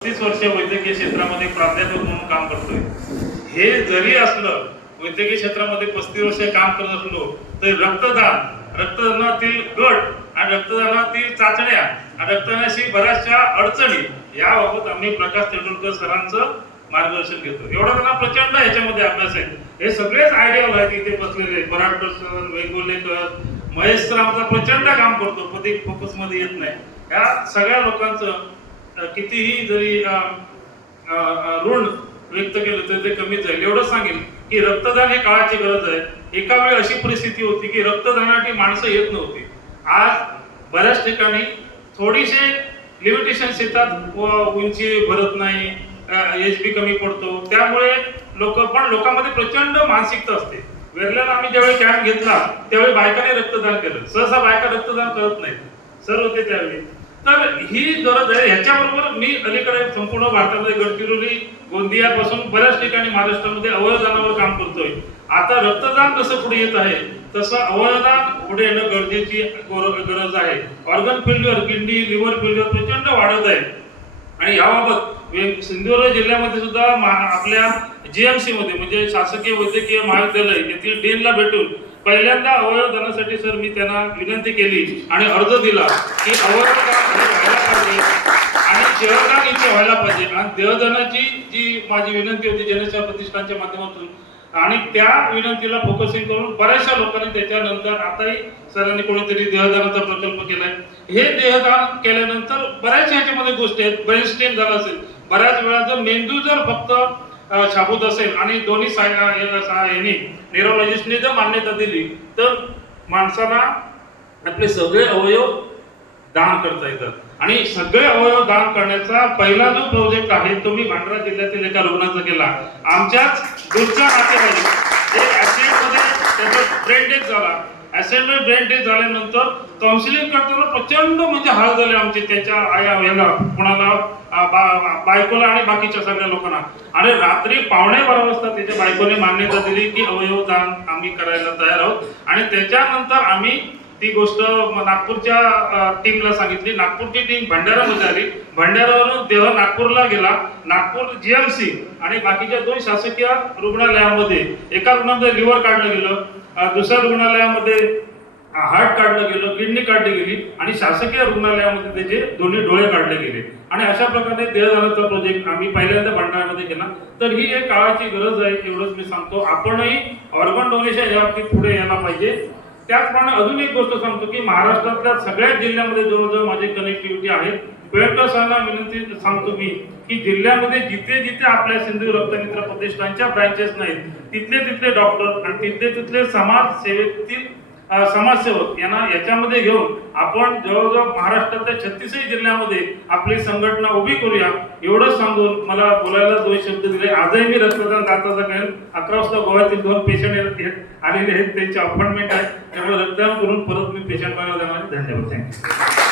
30 वर्ष वैद्यकीय क्षेत्रामध्ये प्राध्यापक म्हणून काम करतोय. हे जरी असलं वैद्यकीय क्षेत्रामध्ये 35 वर्ष काम करत असलो तर रक्तदानातील गट आणि रक्तदानातील चाचण्या आणि रक्तदानाशी बऱ्याचशा अडचणी याबाबत आम्ही प्रकाश तेंडुलकर सरांचं मार्गदर्शन घेतो. एवढा त्यांना प्रचंड याच्यामध्ये अभ्यास आहे. हे सगळेच आयडियल आहेत इथे बसलेले. बराडकर सर, वेगोलेकर, महेश सर आमचा प्रचंड काम करतो, कधी फोकस मध्ये येत नाही. या सगळ्या लोकांचं कितीही जरी ऋण व्यक्त केलं तर ते कमीच जाईल. एवढंच सांगेल की रक्तदान हे काळाची गरज आहे. एका वेळी अशी परिस्थिती होती की रक्तदानासाठी माणसं येत नव्हती. आज बऱ्याच ठिकाणी थोडीशे लिमिटेशन्स येतात, उंची भरत नाही, एचबी कमी पडतो, त्यामुळे लोकांमध्ये प्रचंड मानसिकता असते. वेरल्याला आम्ही ज्यावेळी कॅम्प घेतला त्यावेळी बायकांनी रक्तदान केलं. सहसा बायका रक्तदान करत नाहीत, सर होते त्यावेळी. तर ही गरज आहे. ह्याच्याबरोबर मी अलीकडे संपूर्ण भारतामध्ये गडचिरोली, गोंदियापासून बऱ्याच ठिकाणी महाराष्ट्रामध्ये अवयवदानावर काम करतोय. आता रक्तदान कसं पुढे येत आहे तसं अवयवदान पुढे येणं गरजेची गरज आहे. Organ failure, kidney, liver failure प्रचंड वाढत आहे. आणि याबाबत सिंधुदुर्ग जिल्ह्यामध्ये सुद्धा आपल्या जीएमसी मध्ये म्हणजे शासकीय वैद्यकीय महाविद्यालय येथील डीनला भेटून पहिल्यांदा अवयवदानासाठी सर मी त्यांना विनंती केली आणि अर्ज दिला की अवयवदान व्हायला पाहिजे आणि देहदान इथे व्हायला पाहिजे. आणि देहदानाची जी माझी विनंती होती जनसेवा प्रतिष्ठानच्या माध्यमातून आणि त्या विनंतीला फोकसिंग करून बऱ्याचशा लोकांनी त्याच्यानंतर आताही सरांनी कोणीतरी देहदानाचा प्रकल्प केलाय. हे देहदान केल्यानंतर बऱ्याच ह्याच्यामध्ये गोष्टी आहेत. ब्रेन स्टेन झाला असेल, बऱ्याच वेळा जर मेंदू जर फक्त शाबूत असेल आणि दोन्ही न्यूरोलॉजिस्टने जर मान्यता दिली तर माणसाला आपले सगळे अवयव दान करता येतात. आणि सगळे अवयव दान करण्याचा पहिला जो प्रोजेक्ट आहे तो मी भंडारा जिल्ह्यातील एका रुग्णाचा केला. आमच्याच दूरच्या नातेवाईक त्याचा ब्रेन डेथ झाला. ऍक्सिडेंट ब्रेन डेथ झाल्यानंतर काउन्सिलिंग करताना प्रचंड म्हणजे हाल झाले आमचे. त्याच्या याला कोणाला बायकोला आणि बाकीच्या सगळ्या लोकांना. आणि रात्री 11:15 वाजता त्याच्या बायकोने मान्यता दिली की अवयव दान आम्ही करायला तयार आहोत. आणि त्याच्यानंतर आम्ही ती गोष्ट नागपूरच्या टीमला सांगितली. नागपूरची टीम भंडारामध्ये आली. भंडारावरून देह नागपूरला गेला. नागपूर जीएमसी आणि बाकीच्या 2 शासकीय रुग्णालयामध्ये एका रुग्णामध्ये लिव्हर काढलं गेलं, दुसऱ्या रुग्णालयामध्ये हार्ट काढलं गेलं, किडनी काढली गेली आणि शासकीय रुग्णालयामध्ये त्याचे दोन्ही डोळे काढले गेले. आणि अशा प्रकारे देहदानाचा प्रोजेक्ट आम्ही पहिल्यांदा भंडारामध्ये केला. तर ही एक काळाची गरज आहे, एवढंच मी सांगतो. आपणही ऑर्गन डोनेशन या बाबतीत पुढे यायला पाहिजे. त्याचप्रमाणे अजून एक गोष्ट सांगतो की महाराष्ट्रातल्या सगळ्याच जिल्ह्यामध्ये जवळजवळ माझी कनेक्टिव्हिटी आहे. प्रयत्नशाला विनंती सांगतो मी की जिल्ह्यामध्ये जिथे जिथे आपल्या सिंधू रक्तमित्र प्रतिष्ठानच्या ब्रँचेस नाहीत तिथले डॉक्टर आणि तिथले समाज सेवेतील समाजसेवक यांना याच्यामध्ये घेऊन आपण जवळजवळ महाराष्ट्रातल्या 36 जिल्ह्यामध्ये आपली संघटना उभी करूया. एवढंच सांगून मला बोलायला 2 शब्द दिले. आजही मी रक्तदान दाताचा करेन. 11 वाजता गोव्यातील 2 पेशंट आलेले आहेत, त्यांची अपॉइंटमेंट आहे. त्यामुळे रक्तदान करून परत मी पेशंट बघायला जाणार. धन्यवाद. थँक्यू.